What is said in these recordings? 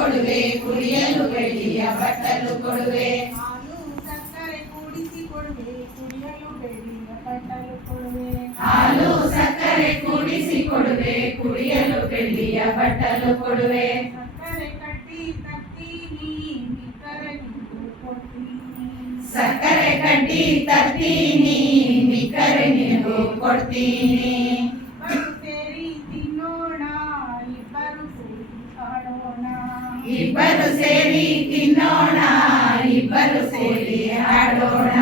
ಕೊಡುವೆ ಕುಡಿಯಲು ಬೆಳ್ಳಿಯ ಬಟ್ಟಲು ಕೊಡುವೆ ಹಾಲು ಸಕ್ಕರೆ ಕೂಡಿಸಿ ಕೊಡುವೆ ಕುಡಿಯಲು ಬೆಳ್ಳಿಯ ಬಟ್ಟಲು ಕೊಡುವೆ ಹಾಲು ಸಕ್ಕರೆ ಕೂಡಿಸಿ ಕೊಡುವೆ ಕುಡಿಯಲು ಬೆಳ್ಳಿಯ ಬಟ್ಟಲು ಕೊಡುವೆ ಸಕ್ಕರೆ ಕಟ್ಟಿ ತತ್ತೀನಿ ನಿಖರನಿಗೂ ಕೊಡ್ತೀನಿ ಸಕ್ಕರೆ ಕಡ್ಡಿ ತರ್ತೀನಿ ನಿಖರೆ ನಿನಗೂ ಕೊಡ್ತೀನಿ ಇಬ್ಬರು ಸೇರಿ ತಿನ್ನೋಣ ಇಬ್ಬರು ಸೇರಿ ತಿನ್ನೋಣ ಇಬ್ಬರು ಸೇರಿ ಹಾಡೋಣ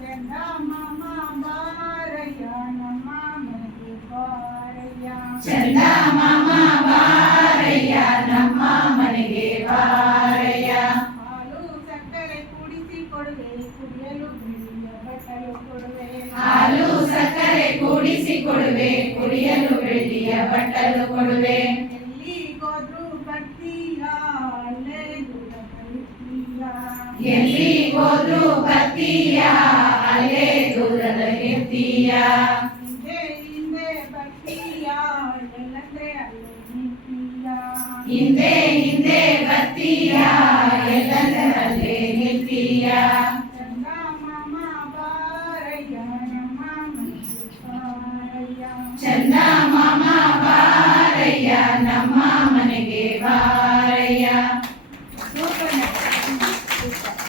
ಚಂದ ಮಾಮ ಬಾರಯ್ಯ ನಮ್ಮ ಮನೆಗೆ ಬಾರಯ್ಯ ಚಂದ ಮಾಮ ಬಾರಯ್ಯ ನಮ್ಮ ಮನೆಗೆ ಬಾರಯ್ಯ ಹಾಲು ಸಕ್ಕರೆ ಕೂಡಿಸಿ ಕೊಡುವೆ ಕುಡಿಯಲು ಬೆಳ್ಳಿಯ ಬಟ್ಟಲು ಕೊಡುವೆ ಹಾಲು ಸಕ್ಕರೆ ಕೂಡಿಸಿ ಕೊಡುವೆ ಕುಡಿಯಲು ಬೆಳ್ಳಿಯ ಬಟ್ಟಲು ಕೊಡುವೆ ಎಲ್ಲಿಗೋದ್ರೂ ಬರ್ತೀಯ ಅಲ್ಲೇ ದೂರ ಬರ್ತೀಯ ಎಲ್ಲಿಗೋದ್ರೂ ಬರ್ತೀಯ ಅಲ್ಲೇ ದೂರದಲ್ಲಿರ್ತೀಯ ಹಿಂದೆ ಹಿಂದೆ ಬರ್ತೀಯ ಎಲ್ಲಂದ್ರೆ ಅಲ್ಲೇ ನಿಂತೀಯ ಹಿಂದೆ ಹಿಂದೆ ಬರ್ತೀಯ ಎಲ್ಲದರಲ್ಲೇ ನಿಲ್ತೀಯ ಚಂದ ಮಾಮ ಬಾರಯ್ಯ ನಮ್ಮ ಮನೆಗೆ ಬಾರಯ್ಯ ಚಂದ